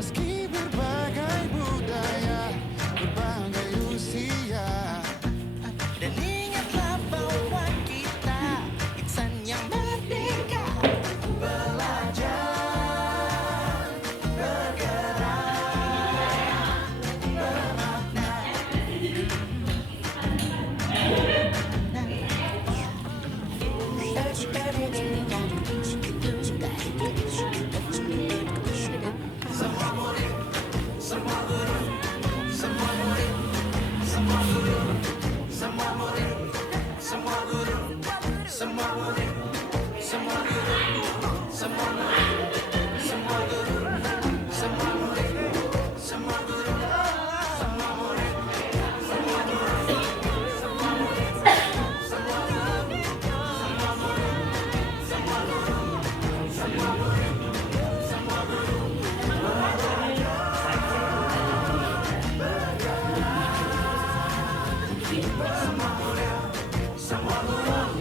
Meski berbagai budaya, berbagai usia, dan ingatlah bahwa kita insan yang merdeka. Belajar, bergerak, bermakna. Semua murid, semua guru, semua murid, semua guru, semua murid, semua guru, semua murid, semua guru, semua murid, semua guru, semua murid, semua guru, semua murid, semua guru, semua murid, semua guru, semua murid, semua guru, semua murid, semua guru.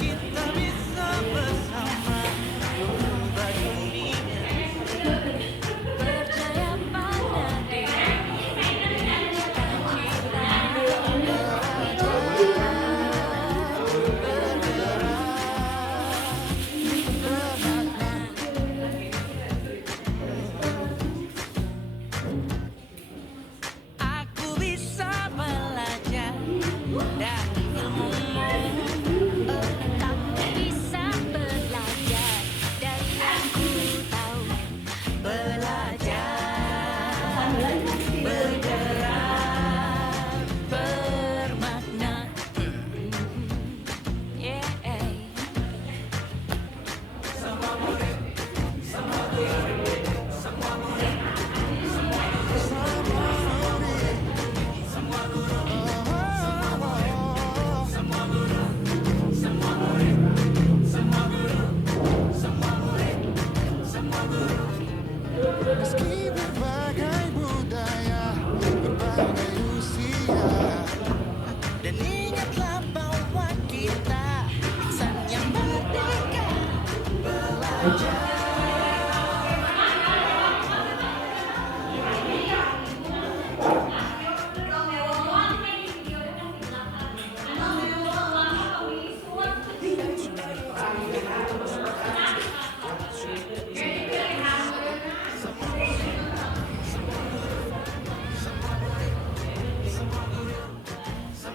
Kita bisa bersama mengubah dunia. Percaya pada diri, Aku bisa belajar dari ilmumu. aku bisa belajar dari yang ku tahu. Belajar, bergerak, bermakna. Yeah. Semua murid, semua guru, semua murid, semua guru, semua murid, semua guru, semua murid, semua guru, semua murid, semua guru, semua murid, semua guru. Meski berbagai budaya, berbagai usia, dan ingatlah bahwa kita insan yang merdeka. Belajar.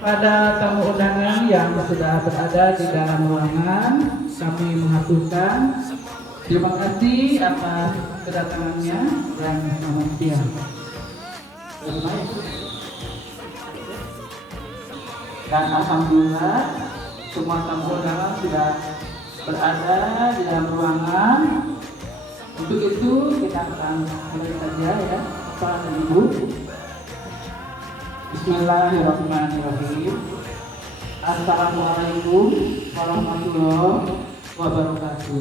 Pada tamu undangan yang sudah berada di dalam ruangan, kami mengaturkan terima kasih atas kedatangannya dan selamat siang. Dan alhamdulillah semua tamu undangan sudah berada di dalam ruangan. Untuk itu kita akan mulai saja ya, Pak dan Ibu. Bismillahirrahmanirrahim. Assalamualaikum warahmatullahi wabarakatuh.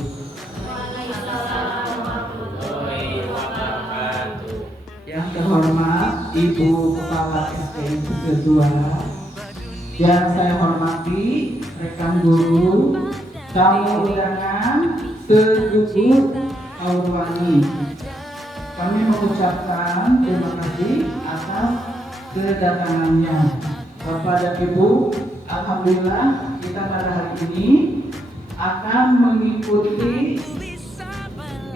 Yang terhormat Ibu Kepala SD Negeri 2, yang saya hormati rekan guru, tamu undangan, seluruh Aurwani. Kami mengucapkan terima kasih atas kedatangannya. Bapak dan Ibu, alhamdulillah kita pada hari ini akan mengikuti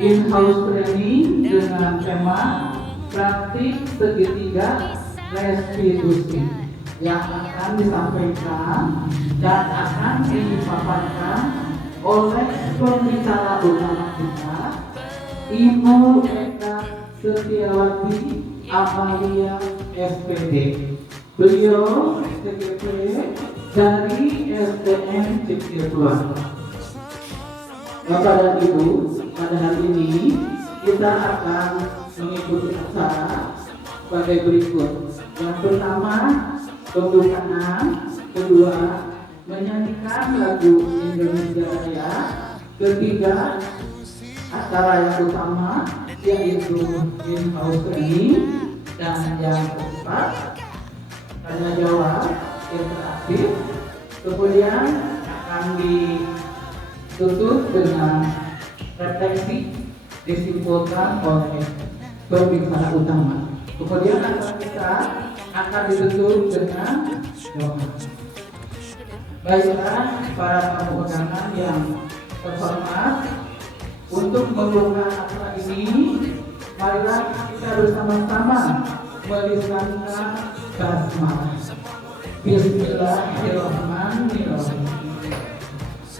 in-house training dengan tema praktik segitiga restitusi yang akan disampaikan dan akan dipaparkan oleh pembicara utama kita, Ibu Eka Setiawati Amalia SPD. Beliau STGP dari SDN Cipta. Bapak dan Ibu, pada hari ini kita akan mengikuti acara sebagai berikut. Yang pertama, pembukaan. Kedua, menyanyikan lagu Indonesia Raya. Ketiga, acara yang utama yaitu in-house training. Dan yang keempat, tanya jawab interaktif. Kemudian akan ditutup dengan refleksi disimpulkan oleh pembicara utama. Kemudian akan ditutup dengan doa. Baiklah para tamu undangan yang terhormat, untuk membuka acara ini, marilah kita bersama-sama melisankan basmalah. Bismillahirrahmanirrahim.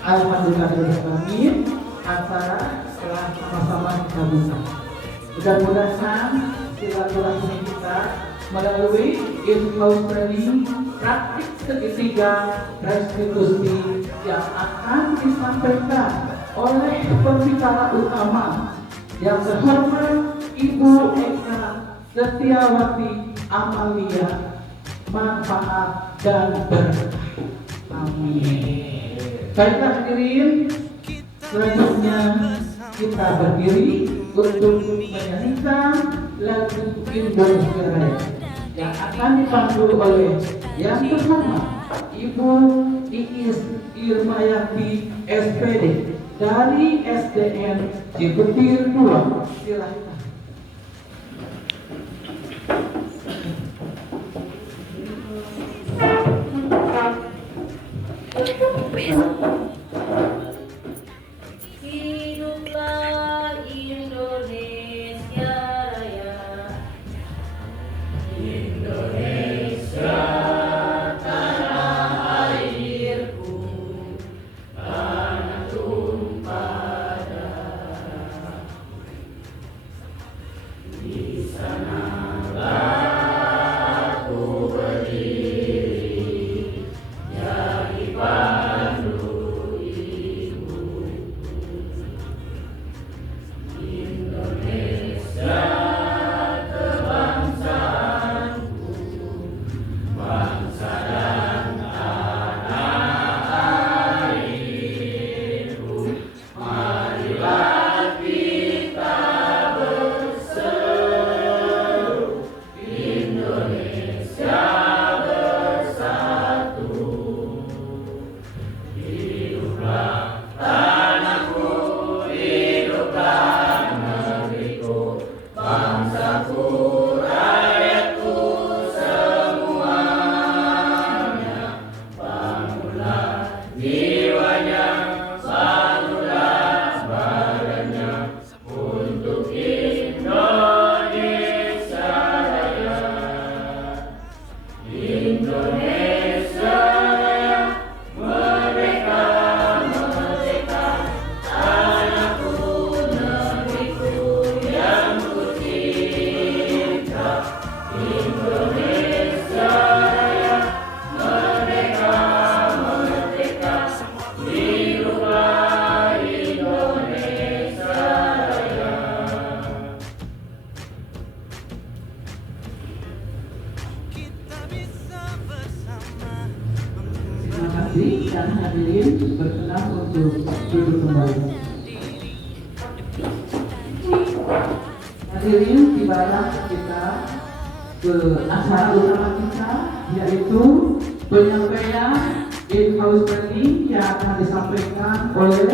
Alhamdulillahirrahmanirrahim. Acara telah sama-sama kita buka. Mudah-mudahan silaturahmi kita melalui in-house training praktik segitiga restitusi yang akan disampaikan oleh pembicara utama yang terhormat Ibu Eka Setiawati Amalia, manfaat dan berkah. Amin. Baiklah hadirin, selanjutnya kita berdiri untuk menyanyikan lagu Indonesia Raya yang akan dipandu oleh yang terhormat Ibu Iis Irmayati SPD dari SDN Cipetir 2. Silakan. Hiduplah Indonesia Raya. Indonesia tanah airku, tanah tumpah darah. Di sanalah aku berdiri, jadi pandu ibu. Indonesia kebangsaanku, bangsa dan tanah airku. Marilah kita berseru, Indonesia bersatu. Hiduplah tanahku, hiduplah negeriku, bangsaku, rakyatku semuanya. Bangunlah jiwanya, bangunlah badannya untuk Indonesia Raya. Indonesia Raya, merdeka, merdeka, tanahku, negeriku yang kucinta. Indonesia Raya, merdeka, merdeka, hiduplah Indonesia Raya. Kita bisa bersama. Terima kasih dan hadirin berkenan untuk duduk kembali. Hadirin, tibalah kita ke acara utama kita, yaitu penyampaian in-house training yang akan disampaikan oleh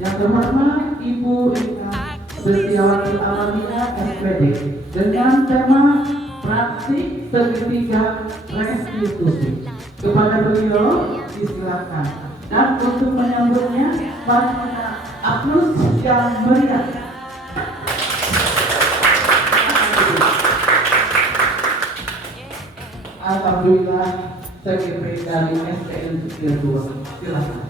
yang terhormat Ibu Eka Setiawati Amalia SPD dengan tema praktik segitiga restitusi. Kepada beliau disilakan, dan untuk menyambutnya mari kita aplaus yang meriah. Alhamdulillah, sekretari dari SDN Cipetir 2. Silakan.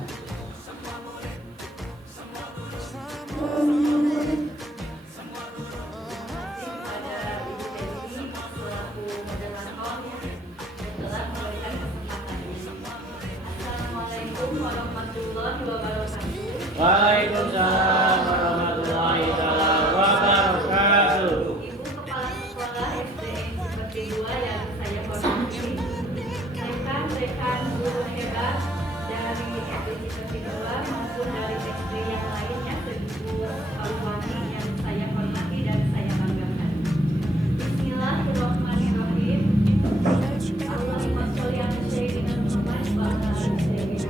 Assalamualaikum warahmatullahi wabarakatuh. Waalaikumsalam warahmatullahi wabarakatuh. Ibu Kepala Sekolah SDN Cipetir 2 yang saya hormati, rekan-rekan guru hebat dari SD Cipetir 2 maupun dari SD yang lainnya seluruh Kabupaten yang saya hormati dan saya banggakan. Bismillahirrahmanirrahim. Allahumma sholli ala sayyidina Muhammad wa ala ali sayyidina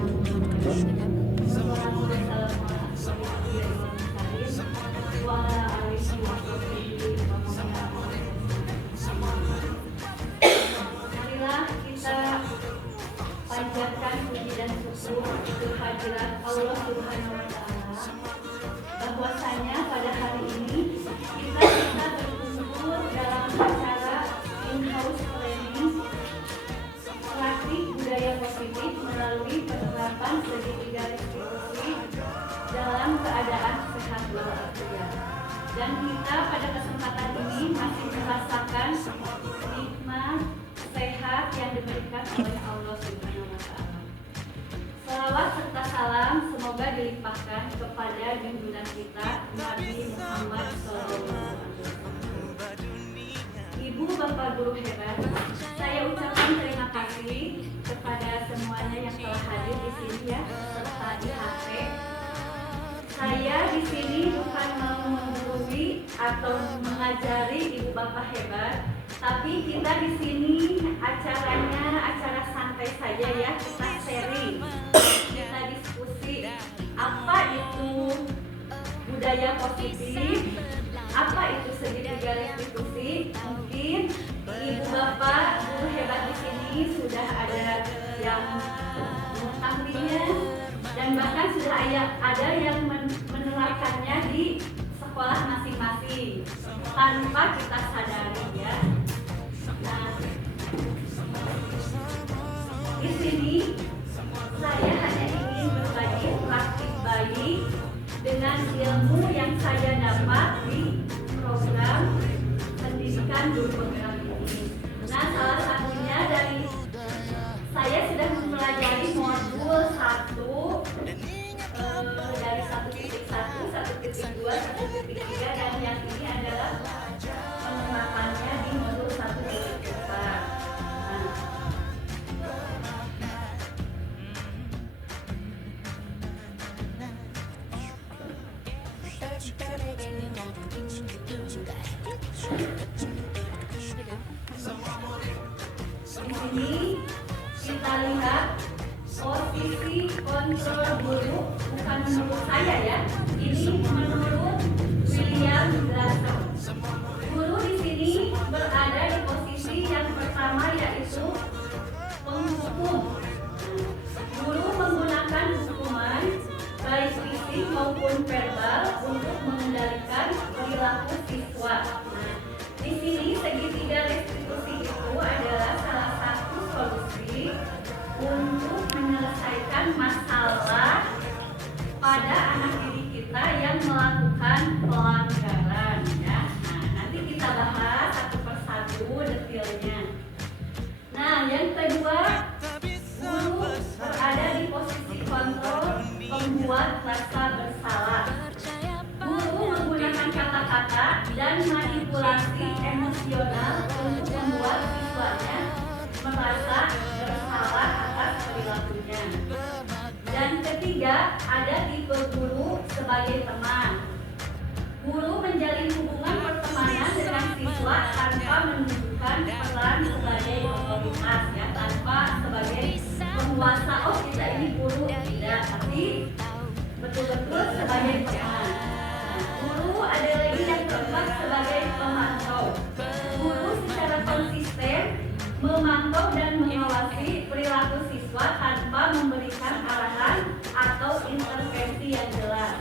Allah Subhanahu wa Ta'ala, bahwasanya pada hari ini kita bisa berkumpul dalam acara in-house training praktik budaya positif melalui penerapan segitiga restitusi dalam keadaan sehat walafiat. Dan kita pada kesempatan ini masih merasakan nikmat sehat yang diberikan oleh Allah Subhanahu wa Ta'ala. Salawat serta salam semoga dilimpahkan kepada junjungan kita Nabi Muhammad SAW. Ibu Bapak Guru hebat, saya ucapkan terima kasih kepada semuanya yang telah hadir di sini ya, serta IHP. Saya di sini bukan mau menggurui atau mengajari Ibu Bapak hebat, tapi kita di sini acaranya acara santai saja ya, kita sharing, kita diskusi apa itu budaya positif, apa itu segitiga restitusi. Mungkin Ibu Bapak guru hebat di sini sudah ada yang mengetahuinya dan bahkan sudah ada yang menerapkannya di sekolah masing-masing tanpa kita sadari ya. Nah, di sini saya hanya ingin berbagi praktik baik dengan ilmu yang saya dapat di program pendidikan guru penggerak ini. Nah, salah satunya dari saya sudah mempelajari modul 1 dari 1.1, 1.2, 1.3 dan yang ini adalah penerapannya di modul 1.4. Di sini kita lihat posisi kontrol guru, bukan menurut saya ya, ini menurut William Glasser. Guru di sini berada di posisi yang pertama yaitu penghukum. Guru menggunakan hukuman baik fisik maupun verbal untuk mengendalikan perilaku siswa. Nah, di sini segitiga restitusi itu adalah salah satu solusi untuk menyelesaikan masalah pada anak didik kita yang melakukan pelanggaran ya. Nah, nanti kita bahas satu persatu detailnya. Nah, yang kedua, guru berada di posisi kontrol pembuat rasa bersalah. Guru menggunakan kata-kata dan manipulasi emosional untuk membuat siswanya merasa bersalah atas perilakunya. Dan ketiga, ada tipe guru sebagai teman. Guru menjalin hubungan pertemanan dengan siswa tanpa menunjukkan peran sebagai otoritas ya, tanpa sebagai penguasa. Oh, kita ini guru, tidak, tapi betul-betul sebagai teman. Guru ada lagi yang keempat sebagai pemantau. Guru secara konsisten memantau dan mengawasi perilaku siswa tanpa memberikan arahan atau intervensi yang jelas.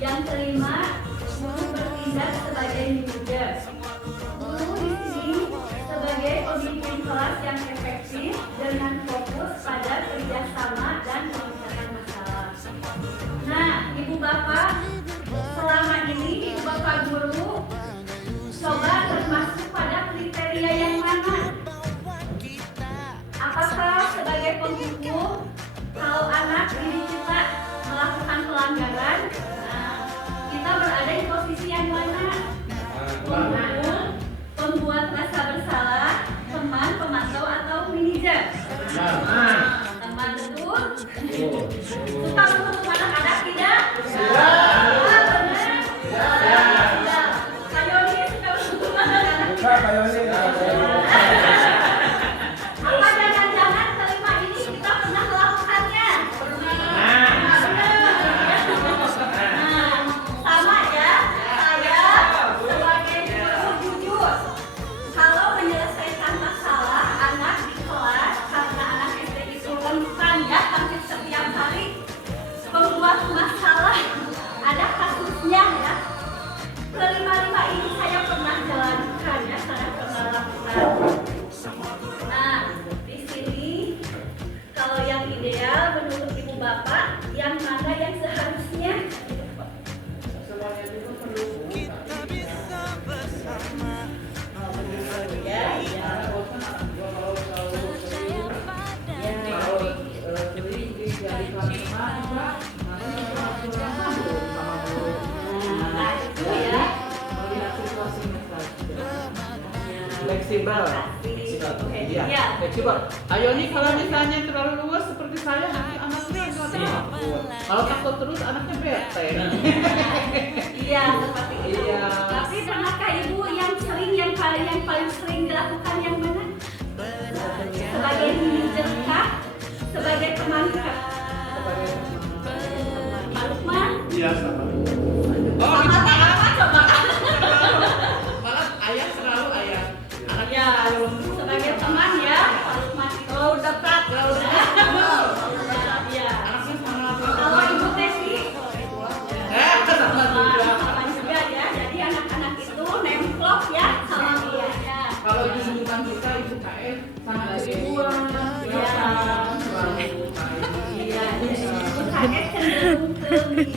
Yang kelima, guru bertindak sebagai manajer. Guru di sini sebagai pemimpin kelas yang efektif dengan fokus pada kerjasama dan penyelesaian masalah. Nah, Ibu Bapak, selama ini Ibu Bapak guru coba termasuk pada kriteria yang mana? Apakah sebagai penghukum kalau anak didik kita melakukan pelanggaran, nah, kita berada di posisi yang mana? Penghukum, pembuat rasa bersalah, teman, pemantau atau manajer? Teman betul? Suka menghukum anak-anak tidak? Benar? Tidak. Kayoni suka menghukum anak-anak tidak? Apa jangan-jangan kelima ini kita pernah melakukannya? Nah, sama ya. Saya sebagai guru jujur, kalau menyelesaikan masalah anak di kelas, karena anak SD itu rentan ya, hampir setiap hari pembuat Bapak yang mana yang seharusnya kita bisa bersama. ya. Percaya pada Nah, itu ya. Fleksibel. Iya, Ya. fleksibel. Ayo nih kalau misalnya terlalu luas seperti saya nanti anaknya nggak takut. Kalau takut terus anaknya bete. Iya, seperti itu. Iya. Tapi pernahkah Ibu yang paling sering dilakukan yang mana? Sebagai manajer kah? Sebagai teman kah? Pak Lukman? Iya, sama. Oh, itu malah malah ayah selalu ayah. Anaknya selalu Sebagai teman ya, Pak Lukman itu. oh dekat, ya udah. Iya. Anaknya sangat Kalau Ibu Tesi? sama juga. Sama juga ya. Jadi anak-anak itu nemplok ya sama dia. Ya. Kalau di lingkungan kita ibu KS sangat ribuan, Iya. selalu Iya. Ibu Kakek cenderung ke jadi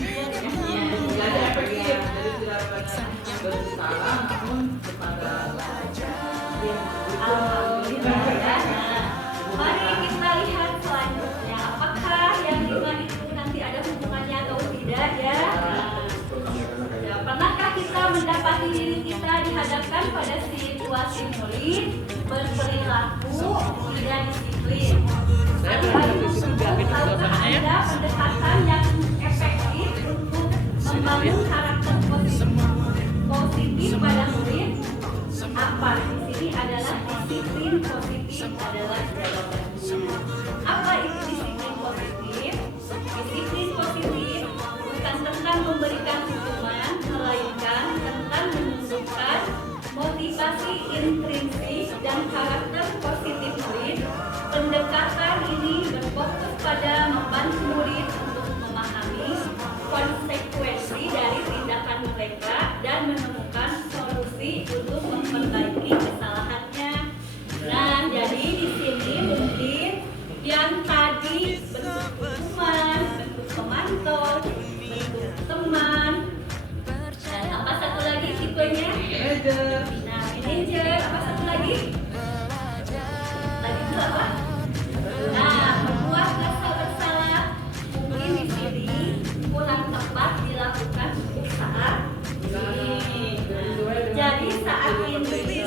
efektif, jadi tidak banyak bersalah namun kepada Alhamdulillah ya. Mari kita lihat selanjutnya. Apakah yang 5 itu nanti ada hubungannya atau tidak ya? Ya, pernahkah kita mendapati diri kita dihadapkan pada situasi sulit, berperilaku tidak disiplin? Apakah ada pendekatan yang efektif untuk membangun karakter positif pada murid? Apa di sini adalah disiplin positif adalah jawabannya. Apa itu disiplin positif? Disiplin positif bukan tentang memberikan hukuman, melainkan tentang menunjukkan motivasi intrinsik dan karakter positif murid. Pendekatan ini berfokus pada membantu murid untuk memahami konsekuensi dari tindakan mereka dan menemukan solusi untuk memperbaiki kesalahannya. Nah, jadi di sini mungkin yang tadi bentuk hukuman, bentuk pemantau, bentuk teman, dan apa satu lagi tipenya? manajer. Nah, manajer, apa satu lagi? Tadi itu apa? Nah, membuat rasa bersalah mungkin di sini kurang tepat dilakukan untuk saat ini. Jadi saat ini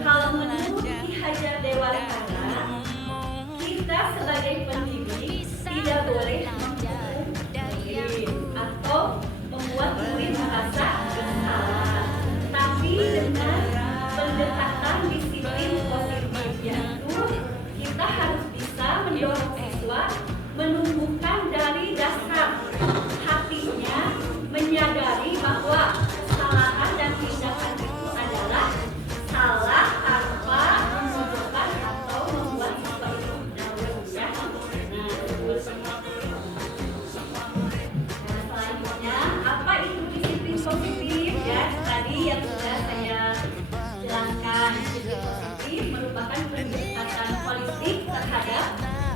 kalau menurut Ki Hajar Dewantara, kita sebagai pendidik tidak boleh menghukum murid atau membuat murid merasa bersalah, tapi dengan pendekatan disiplin positif, yaitu kita harus bisa mendorong siswa menumbuhkan dari dasar hatinya menyadari bahwa kesalahan dan tindakan itu adalah salah tanpa memojokkan atau membuat siswa itu down ya. Nah, selanjutnya apa itu disiplin positif ya? Tadi yang sudah saya jelaskan, disiplin positif merupakan pendekatan holistik terhadap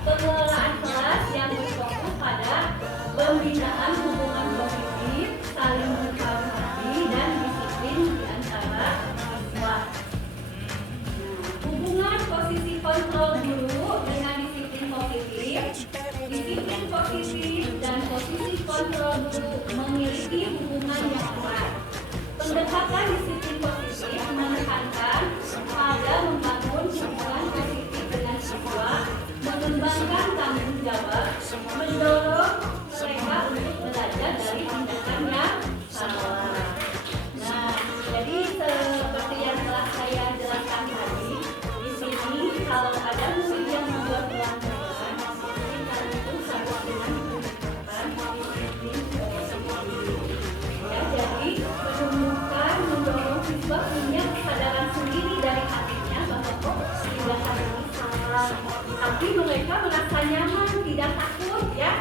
pengelolaan kelas yang berfokus pada pembinaan hubungan positif, saling menghormati dan disiplin di antara siswa. Hubungan posisi kontrol guru dengan disiplin positif dan posisi kontrol guru memiliki hubungan yang erat. Pendekatan disiplin positif menekankan pada membangun hubungan positif dengan siswa, mengembangkan tanggung jawab, mendorong mereka untuk belajar dari tindakan yang salah. Nah, jadi seperti yang telah saya jelaskan tadi, di sini kalau ada murid yang membuat pelanggaran, kita itu harus dengan pendekatan disiplin positif. Ya, jadi menemukan, mendorong siswa punya kesadaran sendiri dari hatinya bahwa kok tindakan ini salah, tapi mereka merasa nyaman, tidak takut ya.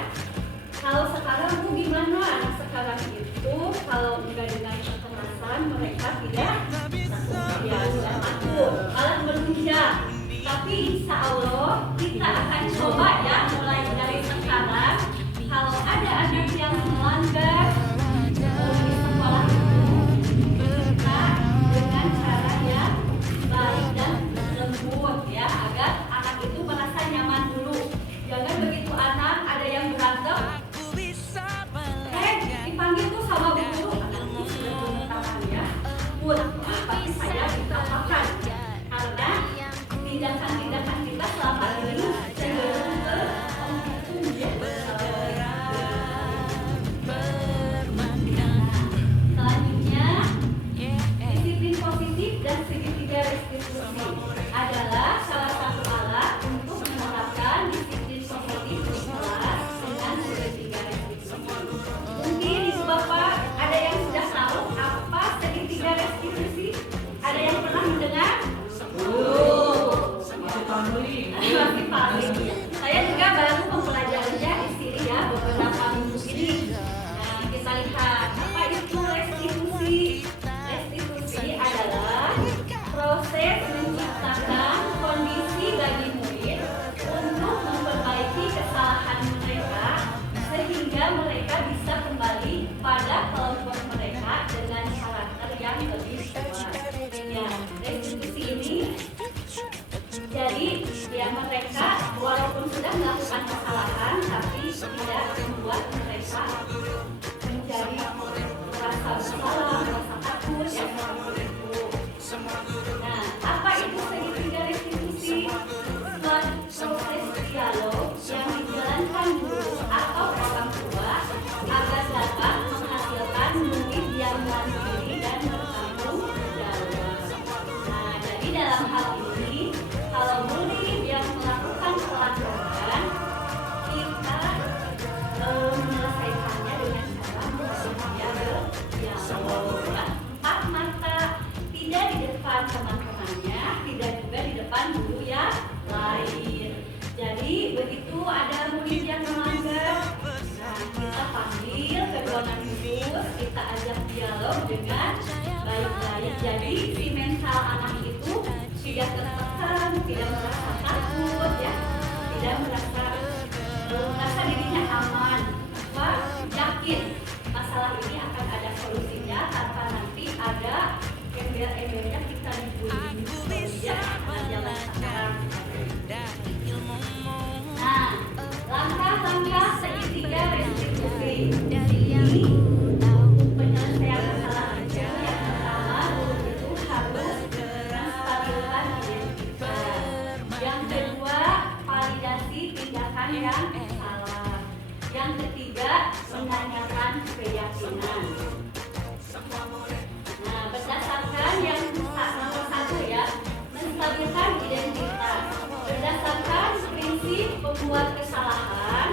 kita ajak dialog dengan baik-baik. Jadi si mental anak itu tidak tertekan, tidak merasa takut, ya, tidak merasa dirinya aman, yakin masalah ini akan ada solusinya tanpa nanti ada embel-embelnya kita dibully, ya, jalan sekarang. Nah, langkah-langkah segitiga restitusi ini penyelesaian masalah itu yang pertama guru itu harus menstabilkan identitas. Yang kedua, validasi tindakan yang salah. Yang ketiga, menanyakan keyakinan. Nah, berdasarkan yang nomor satu, ya, menstabilkan identitas. Berdasarkan prinsip pembuat kesalahan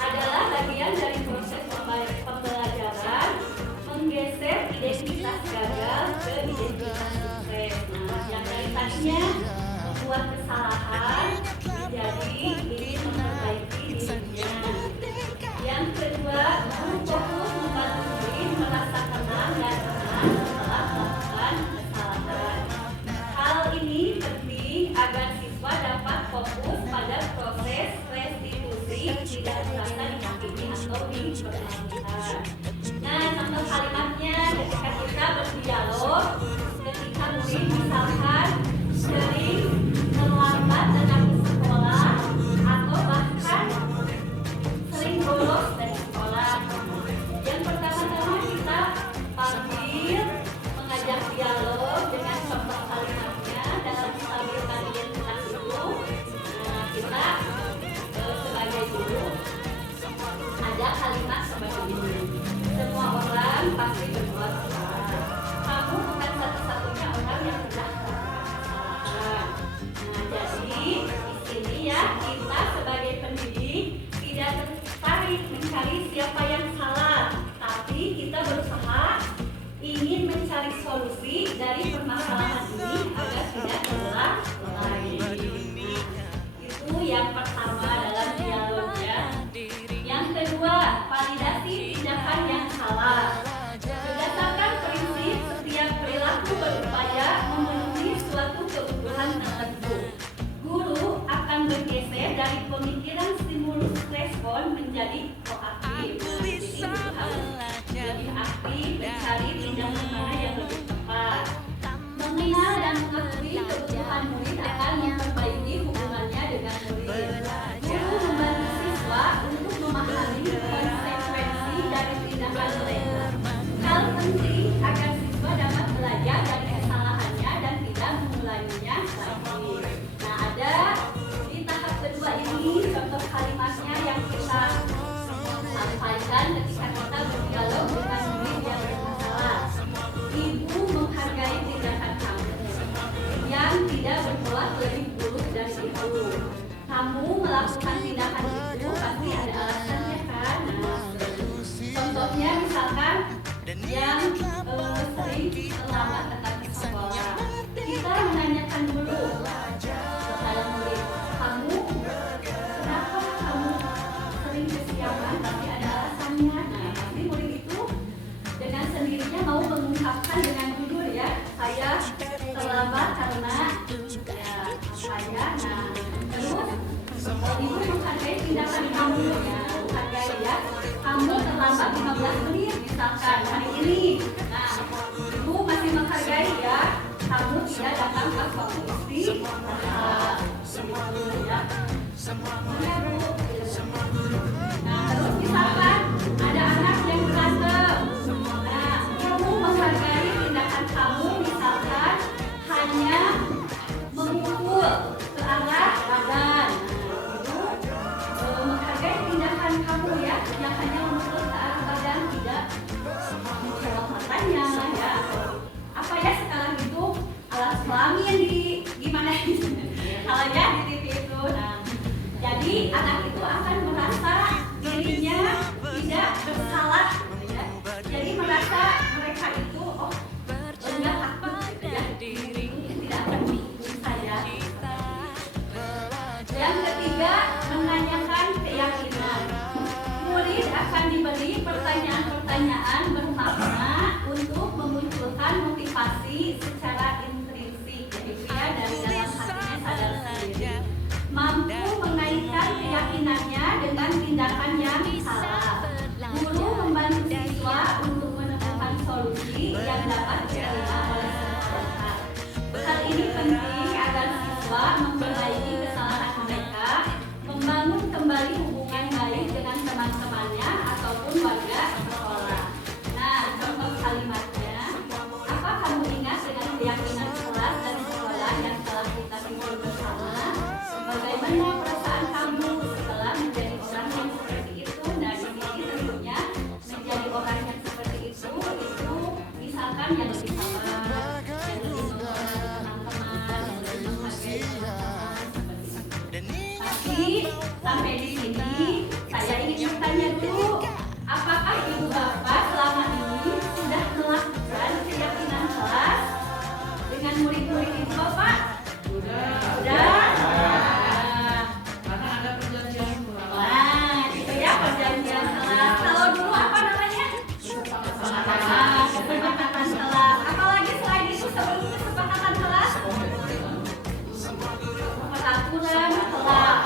adalah bagian dari proses pembelajaran menggeser identitas gagal ke identitas sukses. Nah, yang dari tadinya membuat kesalahan menjadi ingin memperbaiki dirinya. Yang kedua, fokus membantu diri merasa tenang dan tenang setelah melakukan kesalahan. Hal ini penting agar siswa dapat fokus pada proses restitusi, tidak merasa dihakimi atau dipermalukan. Nah, contoh kalimatnya ketika kita berdialog, ketika murid misalkan sering terlambat datang ke sekolah atau bahkan sering bolos dari sekolah. Yang pertama-tama kita panggil, mengajak dialog dengan contoh kalimatnya dalam menstabilkan identitas itu. Nah, kita sebagai guru ada kalimat seperti ini: semua orang pasti berbuat salah. Kamu bukan satu-satunya orang yang pernah melakukan kesalahan. Nah, jadi di sini, ya, kita sebagai pendidik tidak tertarik mencari siapa yang salah, tapi kita berusaha ingin mencari solusi dari permasalahan ini agar tidak terulang lagi. Itu yang pertama dalam dialog, ya. Yang kedua, validasi tindakan yang salah. Berdasarkan prinsip setiap perilaku berupaya memenuhi suatu kebutuhan tertentu, guru akan bergeser dari pemikiran stimulus respon menjadi proaktif. Jadi guru harus lebih aktif mencari tindakan mana yang lebih tepat. Mengenal dan mengakui kebutuhan murid akan memperbaiki hubungannya dengan murid. Guru membantu siswa untuk memahami konsekuensi dari tindakan mereka. Hal penting agar siswa dapat belajar dari kesalahannya dan tidak mengulanginya lagi. Nah, ada di tahap kedua ini contoh kalimatnya yang kita sampaikan ketika kita berdialog dengan murid yang bermasalah. Ibu menghargai tindakan kamu yang tidak berbuat lebih buruk dari itu. Kamu melakukan tindakan itu pasti ada alasannya, kan? Nah, contohnya misalkan yang sering terlambat datang ke sekolah, kita menanyakan dulu kepada murid, kenapa kamu sering kesiangan? Pasti ada alasannya. Nah, pasti murid itu dengan sendirinya mau mengungkapkan dengan jujur, ya, saya terlambat karena saya. Nah, terus ibu menghargai tindakan kamu, ya, menghargai, ya, kamu terlambat 15 menit misalkan hari ini. Nah, ibu masih menghargai, ya, kamu tidak datang ke komisi. Ya. Nah, terus misalkan ada anak yang berantem. Nah, kamu menghargai tindakan kamu misalkan hanya memukul ke arah badan. Ibu menghargai tindakan kamu, ya, yang hanya memukul ke arah badan, tidak mencolok matanya, ya. Apa, ya, sekarang itu alat kelamin gimana kalau, ya, di TV itu. Nah, jadi anak itu akan merasa dirinya tidak bersalah, ya. Jadi merasa mereka itu enggak takut, ya, tidak akan menghukum saya. Yang ketiga, menanyakan keyakinan. Murid akan diberi pertanyaan-pertanyaan bermakna secara intrinsik, yaitu ya dari dalam hatinya sadar sendiri, mampu mengaitkan keyakinannya dengan tindakan yang salah. Guru membantu siswa untuk menemukan solusi yang dapat diterima oleh semua pihak. Hal ini penting agar siswa memperbaiki kesalahan mereka, membangun kembali hubungan baik dengan teman-temannya ataupun warga sekolah. Nah, contoh kalimatnya, apa kamu ingat dengan keyakinan kelas dan sekolah yang telah kita pikir bersama? Bagaimana perasaan kamu setelah menjadi orang yang seperti itu? Nah, di sini tentunya menjadi orang yang seperti itu misalkan yang lebih sabar, yang lebih menghormati teman-teman, yang lebih menghargai teman-teman, seperti itu. Tapi sampai di sini saya ingin bertanya dulu, apakah ibu bapak selama ini sudah melakukan keyakinan kelas dengan murid-murid ibu bapak? Sudah. Wah, itu ya perjanjian kelas. Kalau dulu apa namanya? Kesepakatan kelas. Apalagi selain itu sebelum kesepakatan kelas? Peraturan kelas.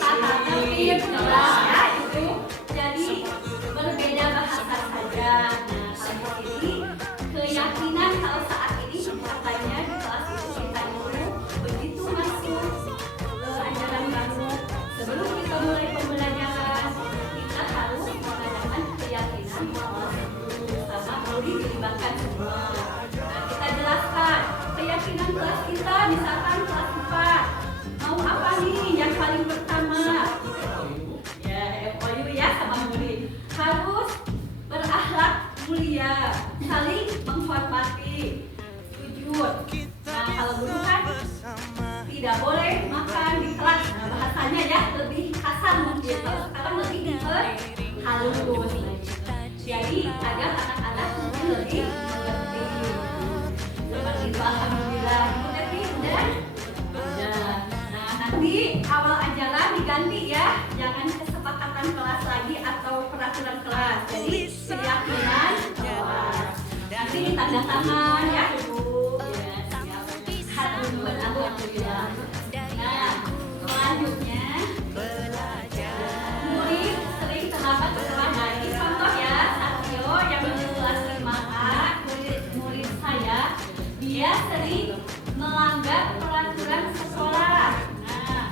Tata tertib kelas ya itu. Jadi berbeda bahasa saja. Nah, kalau di sini keyakinan kalau saat ini katanya di kelas itu kita itu begitu masuk ajaran baru. Sebelum kita mulai pembelajaran, kita harus mengadakan keyakinan sama murid dilibatkan semua. Nah, kita jelaskan keyakinan kelas kita, misalkan kelas 4 mau apa nih yang paling pertama? Ya, MOU ya sama murid. Harus berakhlak mulia, saling menghormati, jujur. Nah, kalau dulu kan tidak boleh makan di kelas. Nah, bahasanya ya lebih kasar mungkin. Kalau sekarang lebih halus. Jadi agar anak-anak mungkin lebih mengerti. Seperti itu, alhamdulillah. Mengerti udah? Udah. Nah, nanti awal ajaran diganti ya. Jangan kesepakatan kelas lagi atau peraturan kelas. Jadi keyakinan kelas. Nanti tanda tangan ya ibu. Ya, siap. Alhamdulillah. Alhamdulillah. Nah, selanjutnya murid sering terlambat ke sekolah. Nah, ini contoh ya, Satrio yang di kelas 5A, murid saya, dia sering melanggar peraturan sekolah. Nah,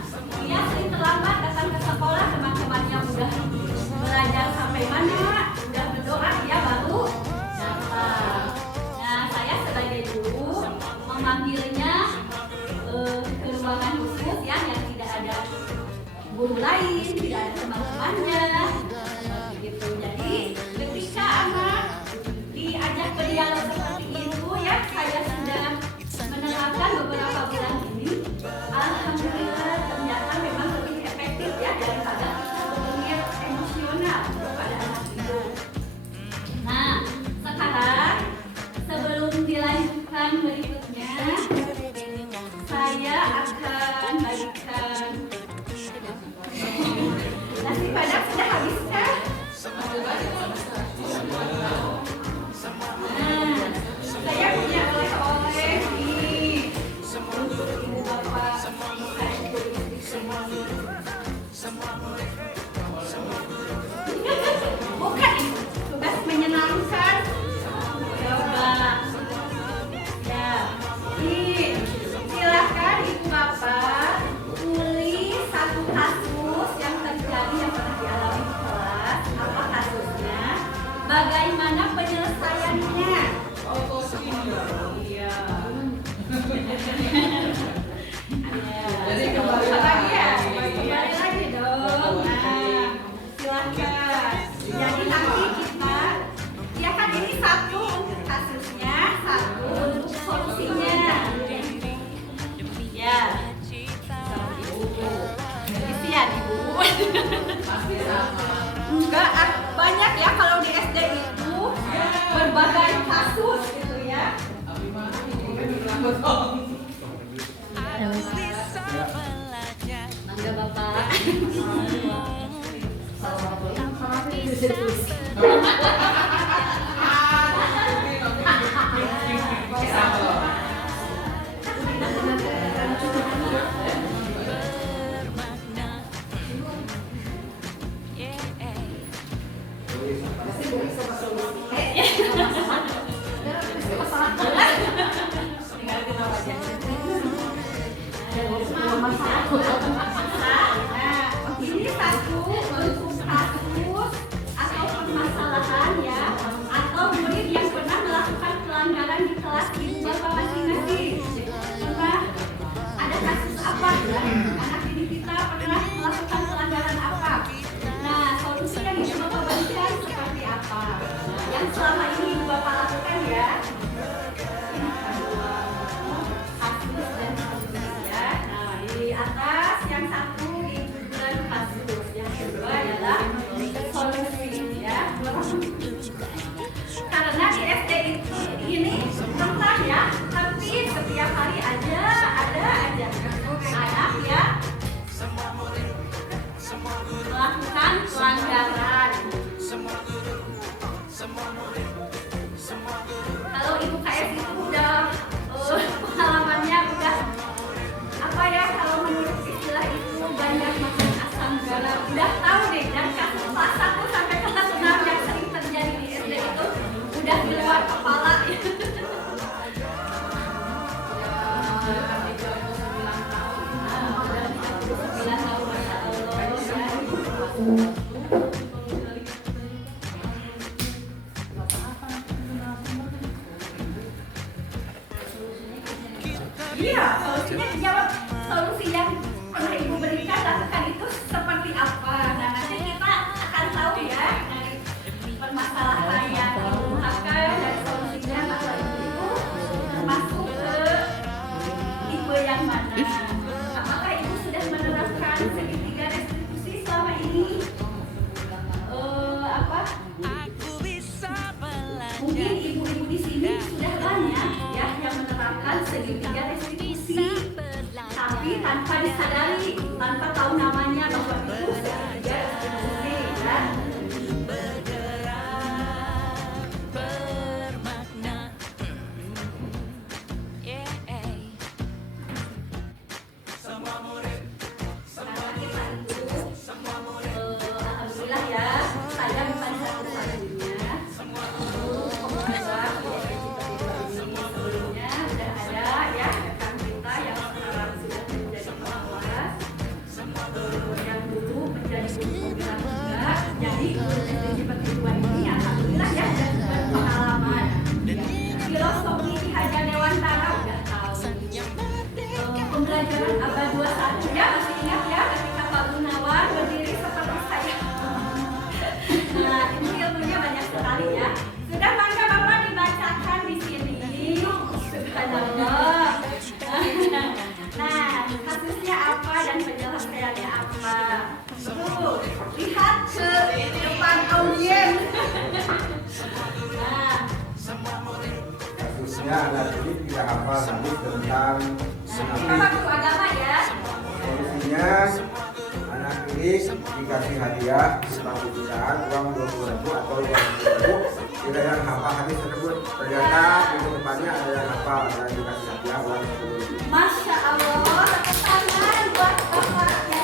dia sering terlambat datang ke sekolah, teman-temannya udah belajar sampai mana, udah berdoa, dia baru datang. Nah, saya sebagai guru memanggilnya ke ruangan khusus ya, yang tidak ada guru lain, tidak ada teman-temannya, gitu. Jadi ketika anak diajak berdialog seperti itu ya, saya sudah menerapkan beberapa bulan ini. Alhamdulillah ternyata memang lebih efektif ya daripada kita berpikir emosional kepada anak itu. Nah, sekarang sebelum dilanjutkan berikutnya, saya akan bagikan nasi padang sudah habis kan? Nah, saya punya oleh-oleh nih untuk ibu bapak, ibu istri semua. Bukan itu tugas menyenangkan. Coba ya, nih silakan ibu bapak tulis satu kasus yang terjadi yang pernah dialami di kelas. Apa kasusnya? Bagaimana penyelesaiannya? Iya. Jadi kembali lagi ya, kembali lagi dong. Nah, silakan. Jadi nanti kita, ya kan ini satu untuk kasusnya, satu untuk solusinya. Ya, isian ibu. Enggak, banyak ya kalau di SD itu berbagai kasus gitu ya. Mangga bapak. Ini satu bentuk kasus atau permasalahan ya, atau murid yang pernah melakukan pelanggaran di kelas ibu bapak masing-masing. Pernah ada kasus apa ya? Anak didik kita pernah melakukan pelanggaran apa? Nah, solusi yang ibu bapak berikan seperti apa? Yang selama ini ibu bapak lakukan ya. Kasus dan solusi ya. Nah, di atas yang satu dibutuhkan kasus, yang kedua adalah solusi ya. Karena di SD itu ini rentan ya, tapi setiap hari ada aja anak ya melakukan pelanggaran. Kalau ibu KS itu udah pengalamannya udah apa ya, kalau menurut istilah itu banyak makan asam garam, udah tahu deh, dan kasus kelas 1 sampai kelas 6 yang sering terjadi di SD itu udah di luar kepala ya. Iya, solusinya dijawab. Solusi yang pernah ibu berikan lakukan itu seperti apa? Nah, nanti kita akan tahu ya dari permasalahan yang ibu lakukan dan solusinya masalah ibu termasuk ke tipe yang mana? Apakah ibu sudah menerapkan segitiga restitusi selama ini? Mungkin ibu-ibu di sini sudah banyak ya yang menerapkan segitiga restitusi, tapi tanpa disadari, tanpa tahu namanya bahwa itu segitiga restitusi ya. Alhamdulillah ya, saya bukan satu-satunya. Sebelumnya sudah ada ya rekan kita yang sekarang sudah menjadi pengawas, yang dulu menjadi guru penggerak juga. Jadi guru SD seperti dua ini alhamdulillah ya sudah berpengalaman. Filosofi Ki Haja Dewantara udah tahu. Pembelajaran abad 21 ya, masih ingat ya ketika Pak Gunawan berdiri seperti saya. Nah, ini ilmunya banyak sekali ya. Sudah mangga Bapak dibacakan di sini. Subhanallah. Nah, kasusnya apa dan penjelasannya apa? Tuh, lihat ke depan audiens. Nah, kasusnya anak didik tidak hafal hadis tentang Bapak guru agama ya. solusinya anak didik dikasih hadiah berupa butiran uang 20.000 atau 50.000. Tidak yang hafal hadis tersebut, ternyata di depannya ada yang hafal dan dikasih hadiah uang 10.000. Masya Allah, tepuk tangan buat Bapak ya.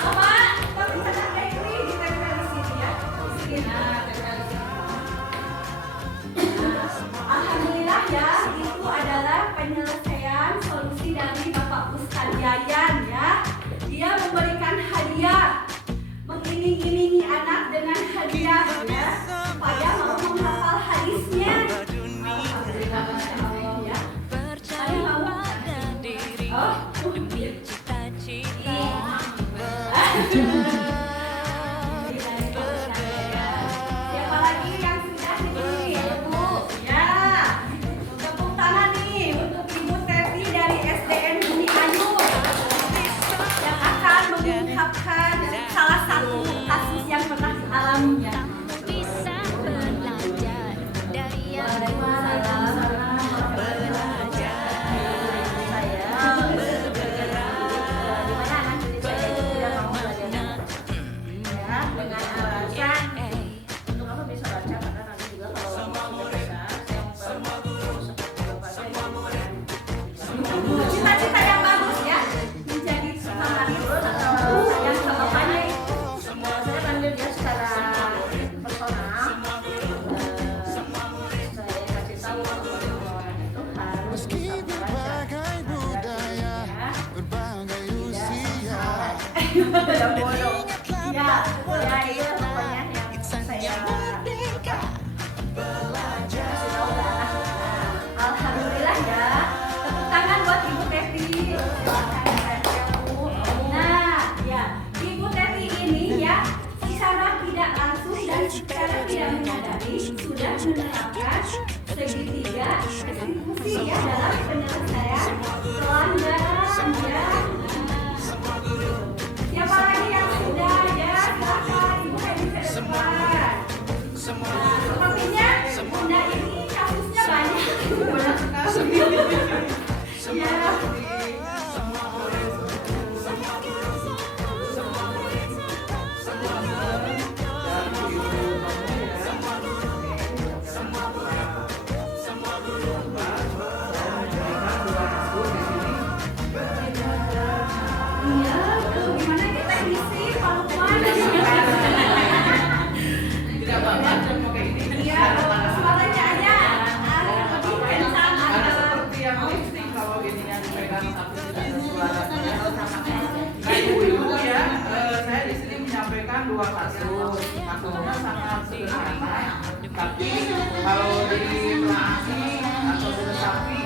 Bapak bisa ada ini ditempel di sini ya. Di sini, nah, tempel di sini. Nah, alhamdulillah ya, itu adalah penyelesaian solusi dari Bapak Ustadz Yayan ya. Dia memberikan hadiah, mengiming-imingi anak dengan hadiah ya, supaya mau menghafal hadisnya. Alhamdulillah, Masya Allah ya. Saya mau siapa lagi yang sudah diberi ilmu? Ya, tepuk tangan nih untuk Ibu Teti dari SDN Bumi Ayu yang akan mengungkapkan salah satu kasus yang pernah dialaminya. Alhamdulillah ya. Tepuk tangan buat Ibu Teti. Nah, ya, Ibu Teti ini ya secara tidak langsung dan secara tidak menyadari sudah menerapkan segitiga restitusi ya dalam penyelesaian pelanggaran ya. Siapa lagi yang sudah ya? Silakan Ibu Teti ke depan. Sepertinya Bunda ini kasusnya banyak. Ya. Iya, gimana kita isi Pak Lukman? Iya, suaranya aja lebih kencang Seperti yang listrik kalau ininya dipegang tapi tidak ada suaranya. Nah ibu-ibu ya, saya di sini menyampaikan dua kasus. Kasusnya sangat sederhana, tapi kalau dipelajari atau diresapi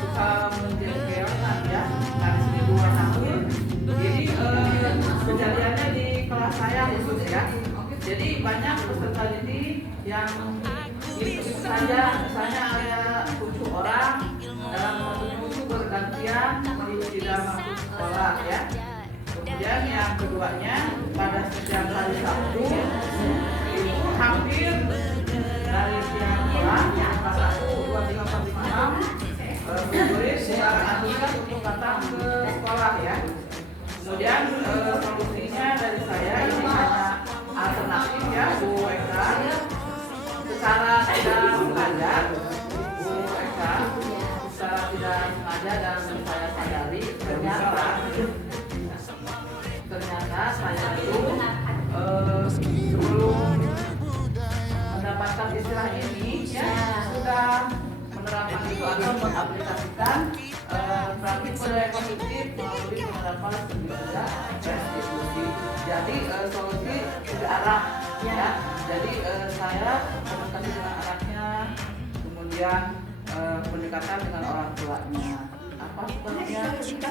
suka menjengkelkan ya. Nah di sini dua kasus. Jadi kejadiannya di kelas saya khusus ya. Jadi banyak peserta didik yang itu saja, misalnya ada 7 orang dalam satu minggu bergantian tidak masuk sekolah ya. Kemudian yang keduanya pada setiap hari Sabtu itu hampir dari siang kelas kelas 1, 2, 3, 4, 5, 6 murid secara antusias untuk datang ke sekolah ya. Kemudian solusinya dari saya ini hanya alternatif ya, Bu Eka secara tidak sengaja, Bu Eka secara tidak sengaja dan saya sadari ternyata saya itu sebelum mendapatkan istilah ini ya sudah menerapkan itu atau mengaplikasikan praktik budaya positif melalui penerapan segitiga restitusi. Jadi solusi tiga arah ya. Jadi saya komunikasi dengan anaknya, kemudian pendekatan dengan orang tuanya. Apa sebenarnya?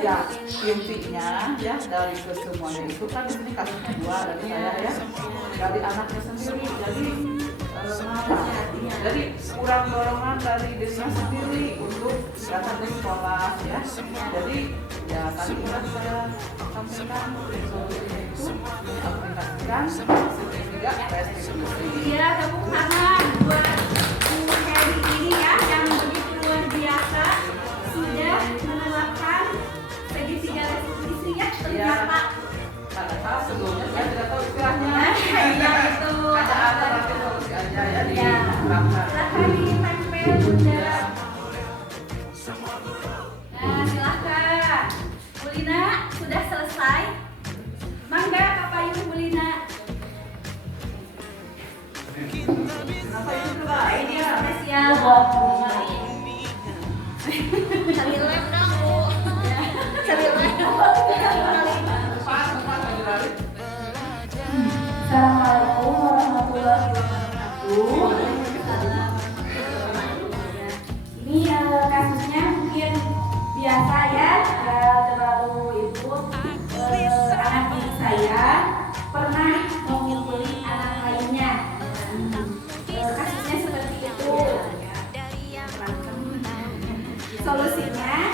Ya intinya ya dari kesemuanya itu kan di sini kasusnya dua dari saya ya, dari anaknya sendiri. Jadi kurang dorongan dari dirinya sendiri untuk datang ke sekolah ya. Jadi ya tadi saya sampaikan solusinya itu diaplikasikan segitiga restitusi. Iya, tepuk tangan buat Bu Heri ini ya yang begitu luar biasa sudah menerapkan segitiga restitusi ya ternyata. Padahal sebelumnya saya tidak tahu istilahnya. Iya itu. Ada tapi solusi aja ya di Ya. Silahkan ditempel Bunda. Nah silahkan. Bu Lina sudah selesai. Mangga ke payung Bu Lina. Kenapa itu coba? Ini spesial buat Bu Lina. Cari lem dong, Bu. Cari lem. Assalamualaikum warahmatullahi wabarakatuh. Ini kasusnya mungkin biasa ya, terlalu ibu anak diri saya pernah memukuli anak lainnya. Kasusnya seperti itu. Solusinya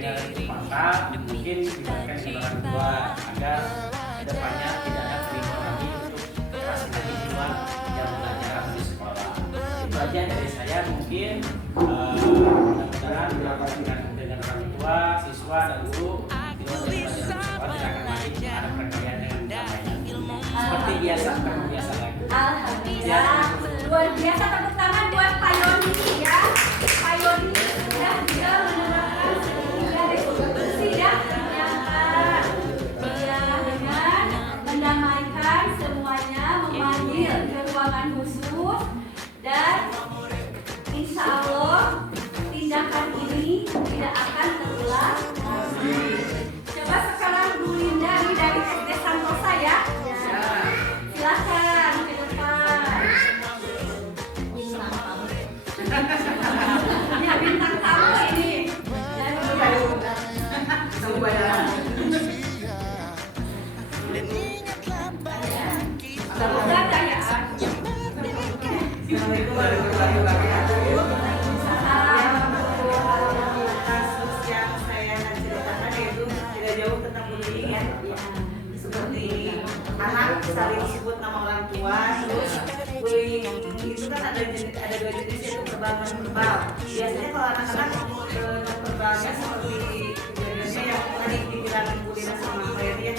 beda sepakat mungkin diberikan dengan orang tua agar kedepannya tidak ada kerinduan lagi untuk kelas lagi di luar jam pelajaran di sekolah. Itu aja dari saya mungkin mudah-mudahan dengan orang tua, siswa dan guru di luar jam pelajaran di sekolah tidak akan lagi ada perkelahian dengan damai. Seperti biasa, seperti biasa lagi. Alhamdulillah, luar biasa, tepuk tangan buat Pak Yoni ya. Pak Yoni sudah juga menerapkan sehingga resolusi ya, ternyata dia dengan mendamaikan semuanya, memanggil ke ruangan khusus, dan insya Allah tindakan ini tidak akan terulang lagi. Coba sekarang Bu Linda nih dari SD Santosa ya. Silakan ke depan. Ya, bintang tamu ini. Semoga ya. Kasus yang saya akan ceritakan yaitu tidak jauh tentang bullying ya. Seperti anak saling sebut nama orang tua, terus bullying itu kan ada dua jenis yaitu verbal dan verbal. Biasanya kalau anak-anak verbalnya seperti kejadiannya yang tadi dibilang bullying sama Mbak ya,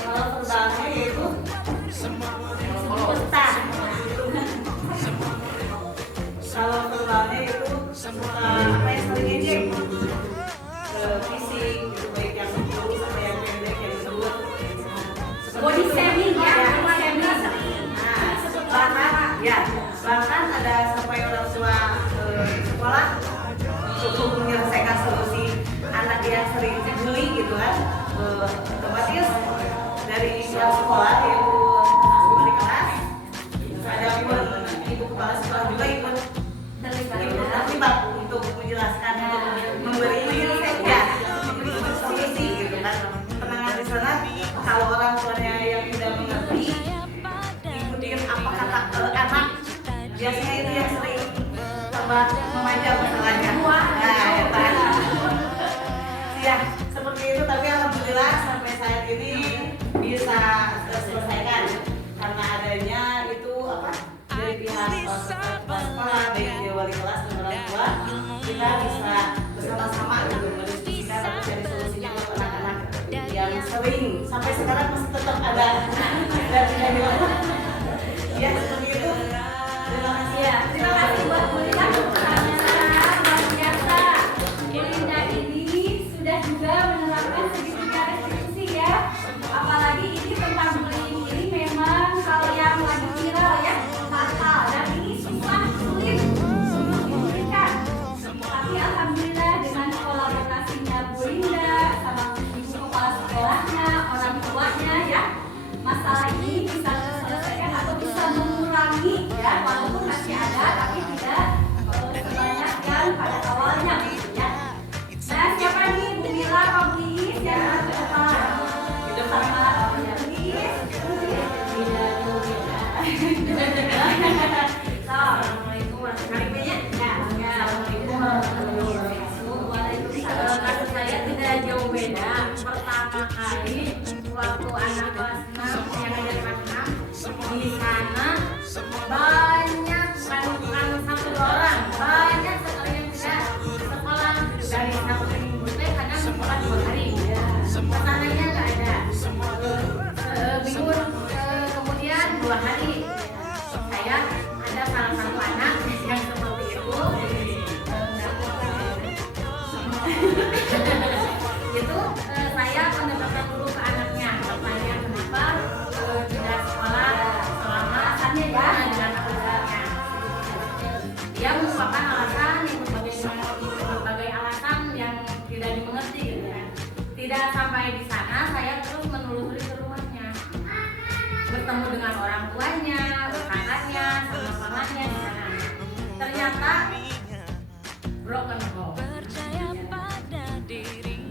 kalau verbalnya yaitu pesta. Kalau verbalnya itu apa yang sering ejek, fisik, gitu, baik yang tinggi sampai yang pendek yang lembut. Body shaming ya, Body shaming. Bahkan ada sampai orang tua sekolah untuk menyelesaikan solusi anak yang sering dibully gitu kan, otomatis dari pihak sekolah yaitu wali kelas, ada pun ibu kepala sekolah juga ikut terlibat untuk menjelaskan, memberi solusi gitu kan. Penanganan di sana kalau orang tuanya yang tidak mengerti, ikutin apa kata anak, biasanya itu yang sering tambah memanjang masalahnya. Ya seperti itu, tapi alhamdulillah sampai saat ini bisa terselesaikan karena adanya itu apa dari pihak sekolah, dari wali kelas dan orang tua, kita bisa bersama-sama gitu mendiskusikan atau cari solusi juga ke anak-anak yang sering sampai sekarang masih tetap ada dan tidak dilakukan. Ya seperti itu. Terima kasih ya. Terima kasih buat Bu Linda, tepuk tangan luar biasa. Bu Linda ini sudah juga menerapkan segitiga restitusi ya. Apalagi ini tentang bullying ini memang hal yang lagi viral ya, fatal, dan ini susah sulit untuk diberikan. Tapi alhamdulillah dengan kolaborasinya Bu Linda sama ibu kepala sekolahnya, orang tuanya ya, masalah ini bisa terselesaikan atau bisa mengurangi ya, walaupun masih ada tapi tidak sebanyak yang pada awalnya ya. Nah siapa nih, Bu Mila, Pak Buis ya, ke depan sama Bu Buis. Assalamualaikum warahmatullahi wabarakatuh. Kasus saya tidak jauh beda. Pertama kali waktu anak kelas 6 yang ada kelas 6 di sana banyak, bukan satu dua orang, banyak sekali yang tidak sekolah dari Sabtu Minggu teh kadang sekolah 2 hari. Pesanannya nggak ada. Minggu kemudian 2 hari. Saya ada salah satu anak yang seperti itu. Itu saya pendekatan dulu ke anaknya, bertanya kenapa tidak sekolah selama alasannya ya dengan alasannya. Dia merupakan alasan yang berbagai alasan yang tidak dimengerti gitu ya. Tidak sampai di sana, saya terus menelusuri ke rumahnya, bertemu dengan orang tuanya, kakaknya, sama pamannya di sana. Ternyata broken home.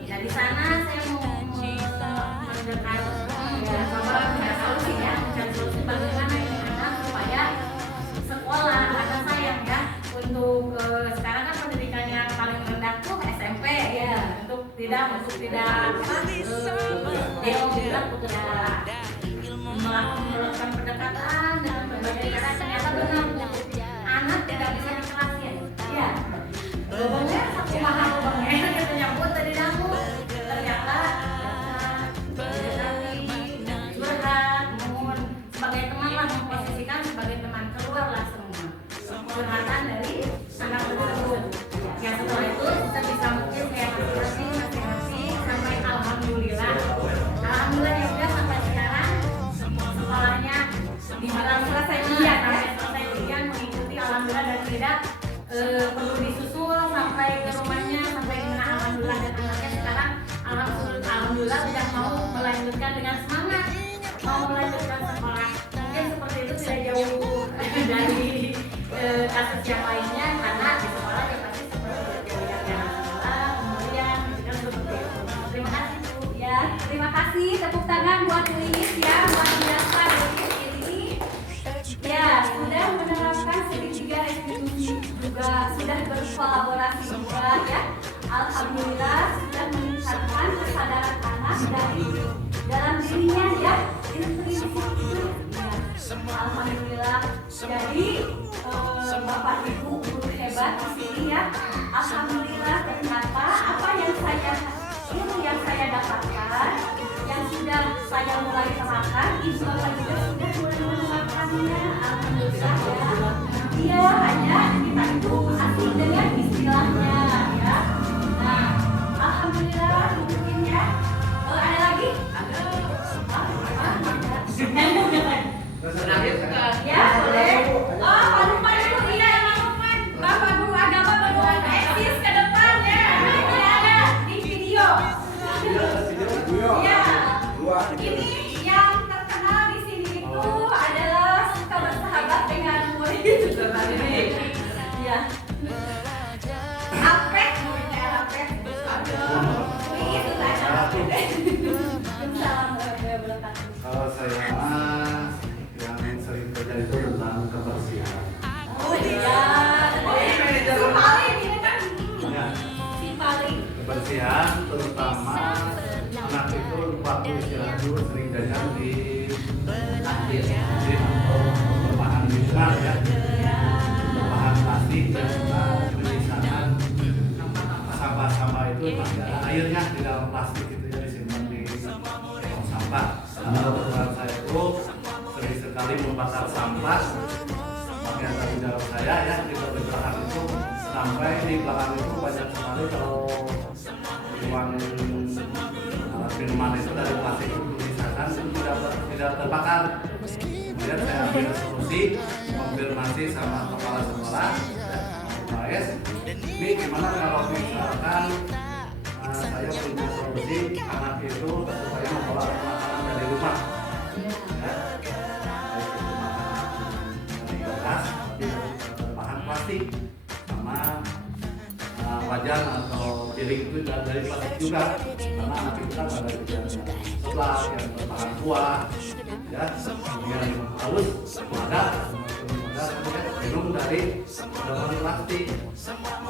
Ya di sana saya mau mendekat mencoba mencari solusi ya, mencari solusi bagaimana ini anak supaya sekolah, karena sayang ya untuk sekarang kan pendidikan yang paling rendah tuh SMP Dia bilang melakukan pendekatan dengan berbagai cara, ternyata benar anak tidak bisa dikelasin. Ya, bebannya satu mahal banget kita nyambut tadi kamu ternyata curhat, mohon sebagai teman lah, memposisikan sebagai teman, keluarlah semua curhatan dari anak tersebut. Ya setelah itu kita bisa mungkin kayak masing-masing sampai alhamdulillah ya udah sampai sekarang sekolahnya dibilang selesai ujian, selesai ujian mengikuti alhamdulillah dan tidak perlu disusul sampai ke rumahnya sampai kena alhamdulillah, dan anaknya sekarang alhamdulillah sudah mau melanjutkan dengan semangat mau melanjutkan sekolah. Mungkin seperti itu tidak jauh dari kasus yang lainnya, karena di sekolah ya pasti seperti itu ya, sekolah kemudian kan seperti itu. Terima kasih Bu. Ya, terima kasih, tepuk tangan buat Lilis ya, luar biasa Lilis ini. Ya, sudah menerapkan segitiga restitusi, juga sudah berkolaborasi juga ya. Alhamdulillah sudah meningkatkan kesadaran anak dari dalam dirinya ya, intrinsik itu. Ya, alhamdulillah. Jadi Bapak Ibu guru hebat di sini ya. Alhamdulillah ternyata apa yang ilmu yang saya dapatkan, yang sudah saya mulai terapkan, Ibu Bapak juga sudah mulai menerapkannya. Alhamdulillah ya. Dia hanya kita itu asing dengan istilahnya ya. Nah, alhamdulillah mungkin ya. Ada lagi? Ya boleh. Oh, Pak Lukman itu iya, Pak Lukman. Bapak guru agama baru eksis ke depan ya. Ini ada di video. Iya. Ini yang terkenal di sini itu adalah suka bersahabat dengan murid. Iya. Apek, muridnya Apek. Wih, itu lah. Salam wabarakatuh. Kalau saya yang sering terjadi itu tentang kebersihan. Oh iya. Si paling ini kan. Ya, Si paling. kebersihan terutama anak itu waktu istirahat dulu sering jajan di akhir atau berbahan lingkungan ya, berbahan plastik dan juga penyisakan sampah-sampah itu masih ada airnya di dalam plastik itu ya, disimpan di tong sampah. Karena kebetulan saya itu sering sekali membakar sampah bagian dari dalam saya ya, di belakang itu sampai di belakang itu banyak sekali kalau ruang alat minuman itu dari plastik itu misalkan itu tidak terbakar. Kemudian saya ambil solusi, konfirmasi sama kepala sekolah, UAS, ini gimana kalau misalkan saya punya solusi anak itu supaya membawa makanan dari rumah ya, baik itu makanan dari bekas bahan plastik sama wajan atau piring itu dari plastik juga, karena anak itu kan ada yang sebelah yang berbahan buah ya, kemudian haus ada kemudian minum dari dalam plastik.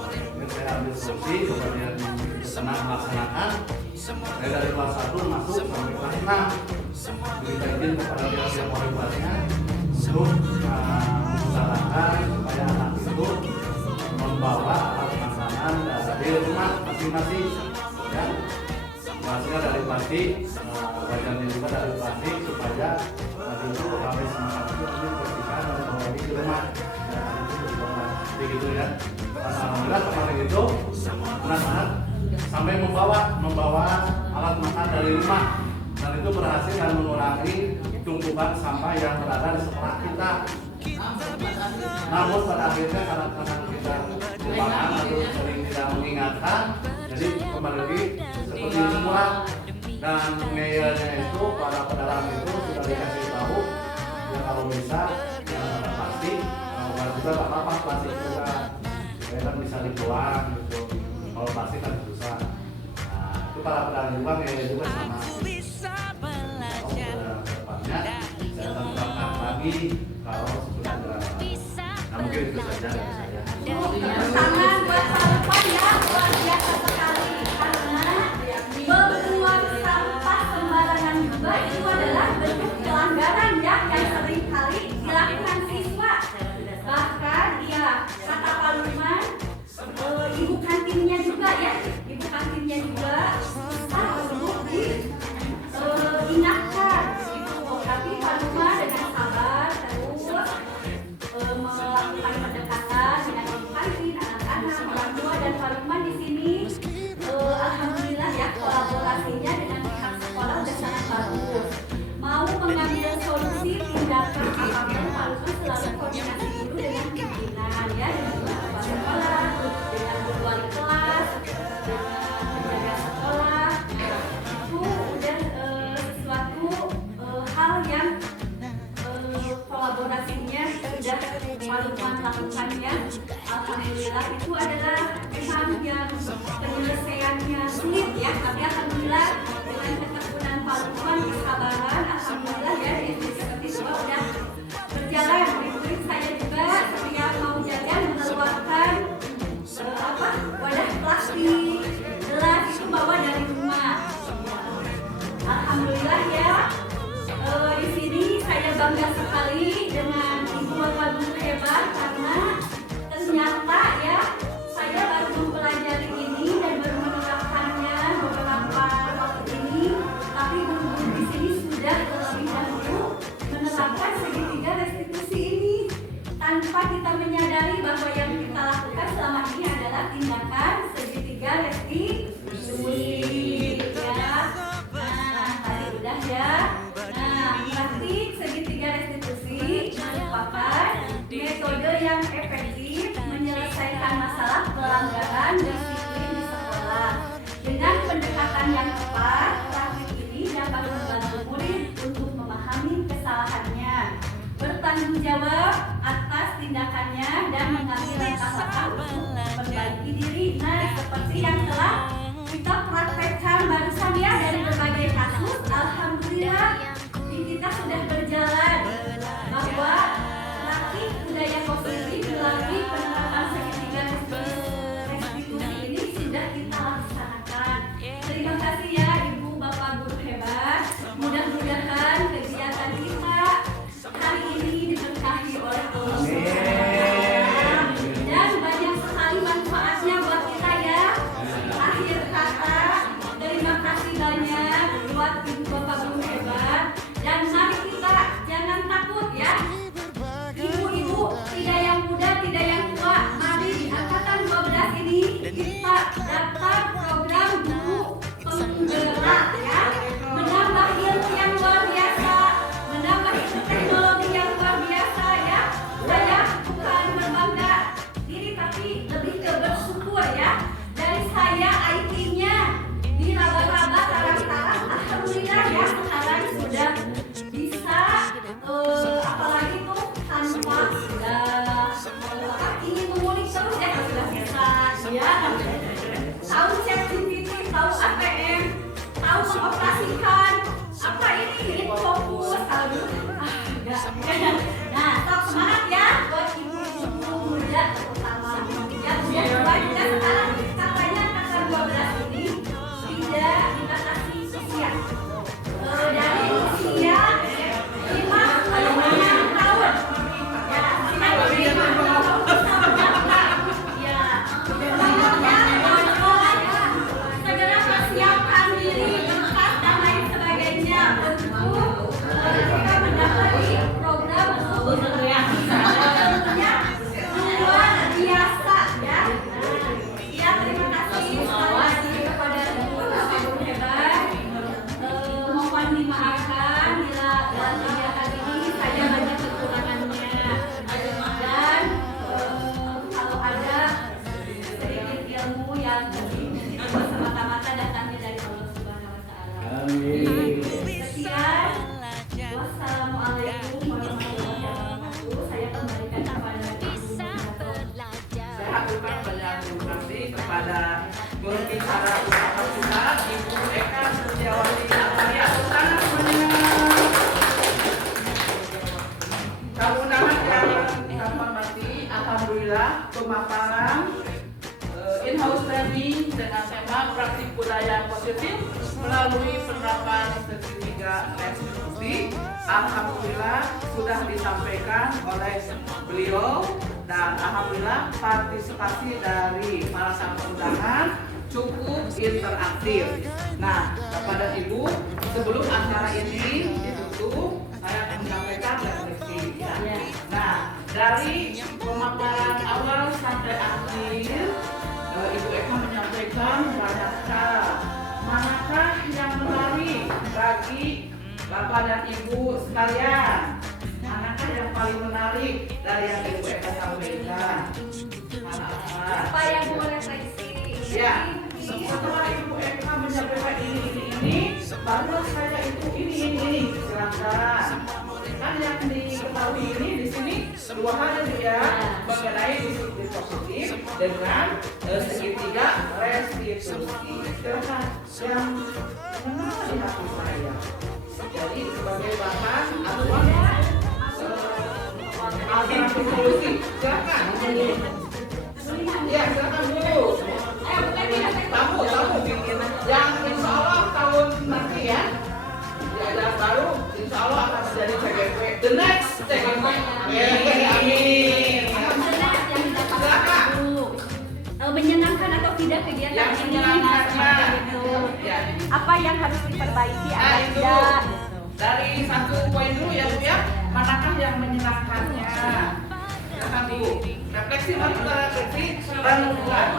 Ini saya ambil solusi, kemudian senang melaksanakan. Saya dari kelas 1 masuk sampai kelas 6 minta izin kepada pihak organisasinya untuk mengusahakan supaya anak itu membawa alat makanan dari rumah masing-masing ya, masuknya dari plastik, wajannya juga dari plastik supaya nanti itu habis makan itu bersihkan dan bawa lagi ke rumah ya, itu dibuang begitu ya. Alhamdulillah kemarin itu anak-anak sampai membawa alat makan dari rumah, dan itu berhasil dan mengurangi tumpukan sampah yang berada di sekolah kita. Namun pada akhirnya karena kita lupakan atau sering tidak mengingatkan, jadi kembali lagi seperti semula. Dan mayornya itu para pedagang itu sudah dikasih tahu ya, kalau bisa ya, plastik, kalau juga tak apa plastik juga ya, kan bisa dibuang gitu. Kalau plastik kan susah. Nah, itu para pedagang juga mayornya juga sama. Depannya saya akan terangkan lagi kalau sudah ada. Nah, mungkin itu saja dari saya. Tangan buat Pak Lukman ya, luar biasa sekali karena itu adalah memang yang penyelesaiannya sulit ya, tapi alhamdulillah dengan ketekunan Pak Lukman, kesabaran, alhamdulillah ya di SD seperti itu udah berjalan. Murid-murid saya juga setiap mau jajan mengeluarkan wadah plastik, gelas itu bawa dari rumah. Alhamdulillah ya. Di sini saya bangga sekali dengan ibu bapak guru hebat karena ternyata ya saya baru mempelajari ini dan baru menerapkannya beberapa waktu ini, tapi guru-guru di sini sudah terlebih dahulu menerapkan segitiga restitusi ini tanpa kita menyadari bahwa yang kita lakukan selama ini adalah tindakan segitiga restitusi ya. Nah, tadi udah ya. Praktik segitiga restitusi merupakan metode yang efektif menyelesaikan masalah pelanggaran disiplin di sekolah. Dengan pendekatan yang tepat, praktik ini dapat membantu murid untuk memahami kesalahannya, bertanggung jawab atas tindakannya, dan mengambil langkah-langkah untuk memperbaiki diri. Nah, seperti yang telah kita praktekkan barusan ya dari berbagai kasus, alhamdulillah kita sudah berjalan bahwa praktik budaya positif melalui penerapan segitiga restitusi ini sudah kita laksanakan. Terima kasih ya Ibu Bapak guru hebat. Mudah-mudahan kegiatan kita hari ini diberkahi oleh Allah dan banyak sekali manfaatnya buat kita ya. Akhir kata, terima kasih banyak buat Ibu Bapak guru hebat. Dan mari kita jangan takut ya. Ibu-ibu, tidak yang muda, tidak yang tua. Mari di angkatan 12 ini kita daftar program guru penggerak ya. Menambah ilmu yang luar biasa, menambah ilmu teknologi yang luar biasa ya. Saya bukan berbangga diri tapi lebih ke bersyukur ya. Dari saya IT-nya di raba-raba tarang-tarang, alhamdulillah ya sekarang sudah bisa apalagi tuh tanpa ingin mengulik terus ya sudah bisa ya, tahu cek GPT, tahu ATM, tahu mengoperasikan apa ini fokus kalau dulu enggak. Nah, tetap semangat ya buat ibu-ibu muda terutama ya, buat kita sekarang katanya angkatan 12 ini tidak dibatasi usia. Dari usia 5 sampai 6 tahun. Ya, sampai 5 tahun. Ya, semuanya segera persiapkan diri, berkas dan lain sebagainya untuk kita mendapati program tentunya luar biasa ya. Ya, terima kasih sekali lagi kepada Ibu Bapak guru hebat. Mohon dimaafkan bila dalam kegiatan ini saya banyak kekurangannya dan kalau ada sedikit ilmu yang semata-mata datangnya dari Allah Subhanahu wa Ta'ala. Sekian, wassalamualaikum warahmatullahi wabarakatuh. Saya kembalikan kepada Ibu Moderator. Saya aturkan banyak terima kasih kepada guru bicara utama kita, Ibu Eka Setiawati Atalia. Tangan semuanya. Keundangan yang kami hormati, alhamdulillah pemaparan in-house learning dengan tema praktik budaya positif melalui penerapan segitiga restitusi, alhamdulillah sudah disampaikan oleh beliau dan alhamdulillah partisipasi dari para tamu undangan cukup interaktif. Nah, kepada Ibu, sebelum acara ini ditutup, saya akan menyampaikan refleksi. Nah, dari pemaparan awal sampai akhir, Ibu Eka menyampaikan banyak cara. Manakah yang menarik bagi Bapak dan Ibu sekalian? Manakah yang paling menarik dari yang Ibu Eka sampaikan? Apa yang mau refleksi? Ya, setelah Ibu Eka menyampaikan ini, barulah saya itu ini. Silakan. Nah, yang diketahui ini di sini dua hal ya mengenai disiplin positif dengan segitiga restitusi. Silakan yang mengenal di hati saya. Jadi sebagai bahan acuan alternatif solusi. Silakan. Ya, silakan Bu. Tamu. Yang insya Allah tahun nanti ya. Yang baru insya Allah akan menjadi CGP. The next CGP. Amin. Menyenangkan atau tidak kegiatan Yang ini? menyenangkan. Ya. Apa yang harus diperbaiki Nah, agar itu tidak? dari 1 poin dulu ya Bu ya. Manakah yang menyenangkannya? Silakan Bu. Refleksi, mari kita refleksi renungan.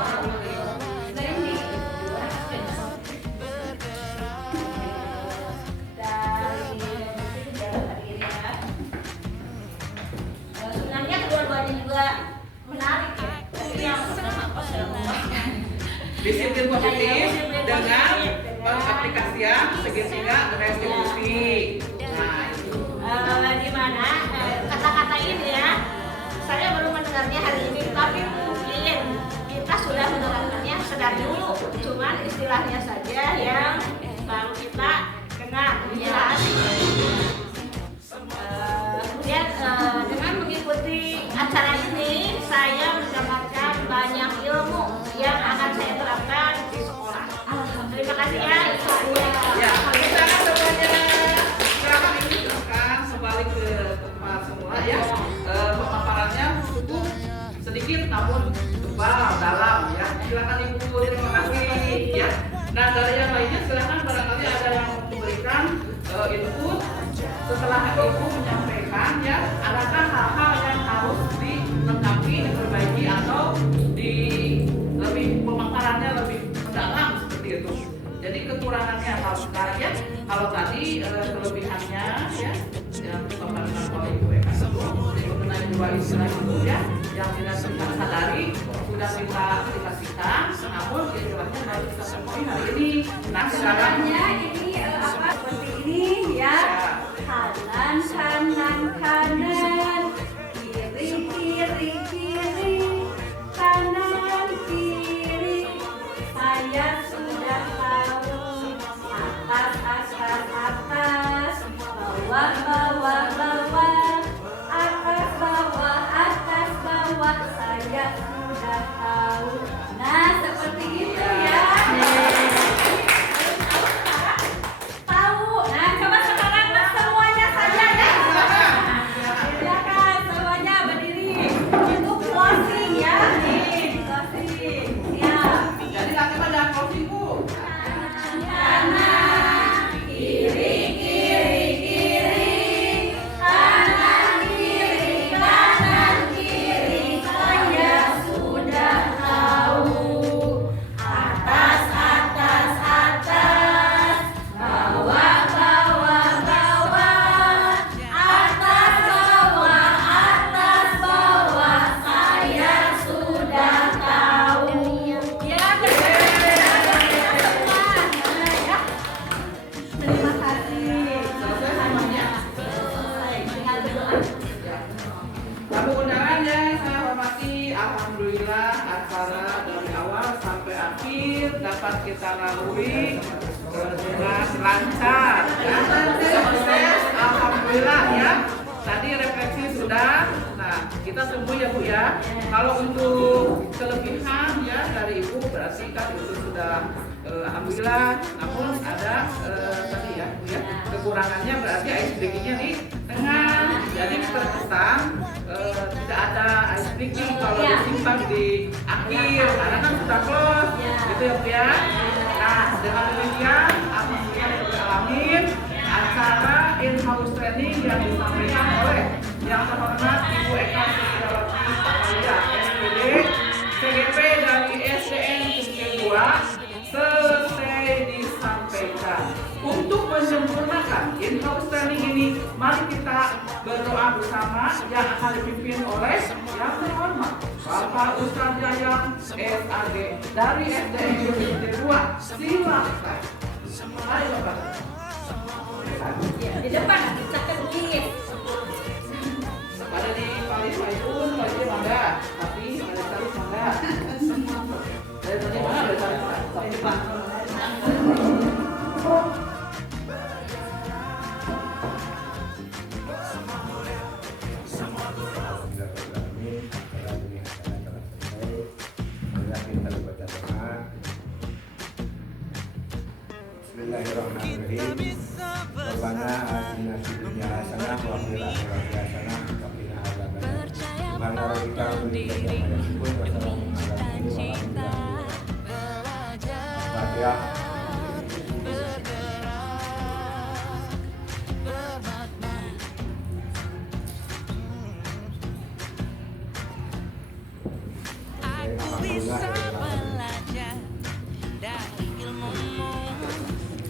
Sebenarnya kedua-duanya juga menarik ya. Tapi yang pertama pas yang Disiplin positif dengan pengaplikasian segitiga restitusi. Nah, itu. di mana kata-kata ini ya, saya baru mendengarnya hari ini, tapi mungkin kita sudah mendengarkannya sedari dulu, cuman istilahnya saja yang baru kita kenal. Ya. Kemudian dengan mengikuti acara ini, saya mendapatkan banyak ilmu yang akan saya terapkan di sekolah. Terima kasih ya. Ya, kita semuanya silakan ini silakan kembali ke tempat semula ya. Pemaparannya cukup sedikit namun tebal dalam ya. Silakan Ibu, terima kasih ya. Nah, dari yang lainnya silakan barangkali ada yang memberikan input setelah Ibu menyampaikan ya. Adakah hal-hal yang harus dilengkapi, diperbaiki atau di lebih pemaparannya lebih mendalam seperti itu. Jadi kekurangannya harus ya. Kalau tadi kelebihannya ya yang disampaikan oleh Ibu Eka itu mengenai dua istilah itu ya yang tidak kita sadari sudah kita aplikasikan, namun istilahnya baru kita temui hari ini. Nah, sekarang ini apa seperti ini ya. Kanan kanan kanan, kiri kiri kiri, kanan kiri. Saya sudah tahu. Atas atas atas, bawah bawah bawah, atas bawah atas bawah. Saya sudah tahu. Nah seperti itu ya. Tahu. Nah coba sekarang semuanya saja ya. Silakan semuanya berdiri untuk closing ya. Nih closing. Siap. jadi nanti pada closing Bu. Kanan kiri kiri kiri, kanan kiri kanan kiri. Saya sudah tahu. Atas atas atas, bawah bawah bawah, atas bawah saya sudah tahu. Ya, terima kasih. Selesai semuanya. Tinggal berdoa. Tamu undangan yang saya hormati, alhamdulillah acara dari awal sampai akhir dapat kita lalui dengan lancar. Sukses, alhamdulillah ya. Tadi refleksi sudah. Nah, kita tunggu ya Bu ya. Kalau untuk kelebihan ya dari Ibu berarti kan itu sudah alhamdulillah. Namun ada tadi ya Bu ya. Kekurangannya berarti ice breaking-nya di tengah. Jadi terkesan tidak ada ice breaking kalau disimpan di akhir karena kan sudah close gitu ya Bu ya. Nah, dengan demikian alhamdulillah alamin acara in-house training yang disampaikan oleh yang terhormat Ibu Eka Suciawati Amalia SPD CGP dari SDN Negeri 2 selesai disampaikan. Untuk menyempurnakan in-house training ini, mari kita berdoa bersama yang akan dipimpin oleh yang terhormat Bapak Ustadz Yayang SAG dari SDN Negeri 2. Silakan. Ayo Bapak. Di depan kita tertulis. depan. Bismillahirrahmanirrahim. Rabbana atina fid dunya hasanah wa fil akhirati hasanah wa qina adzabannar. Subhana rabbika rabbil izzati amma yasifun wa salamun alal mursalin walhamdulillahi. Fatihah.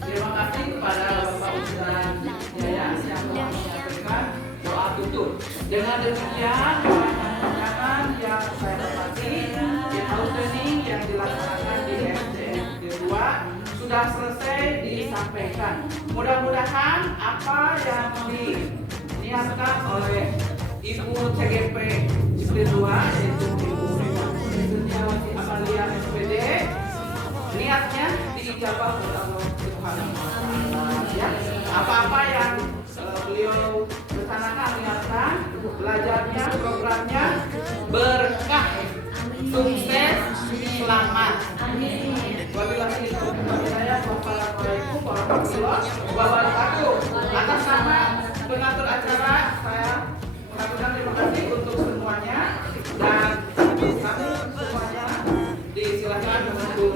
Terima kasih kepada Bapak Ustaz Yaya yang telah menyampaikan doa tutup. Dengan demikian, pertanyaan yang saya hormati di house training yang dilaksanakan di SDN 2 sudah selesai disampaikan. Mudah-mudahan apa yang diniatkan oleh Ibu CGP Cipli 2 yaitu Ibu Setiawati Amalia SPD niatnya diijabah oleh Allah Subhanahu wa Ta'ala. Ya, apa-apa yang beliau rencanakan niatkan, belajarnya, programnya berkah, sukses, selamat. Wabillahi taufiq wal hidayah. Wassalamualaikum warahmatullahi wabarakatuh. Atas nama pengatur acara saya mengaturkan terima kasih untuk semuanya dan kamu semuanya disilakan untuk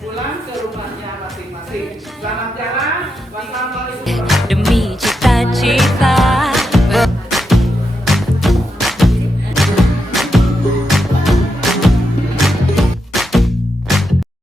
pulang ke rumahnya masing-masing. Selamat jalan. Wassalamualaikum.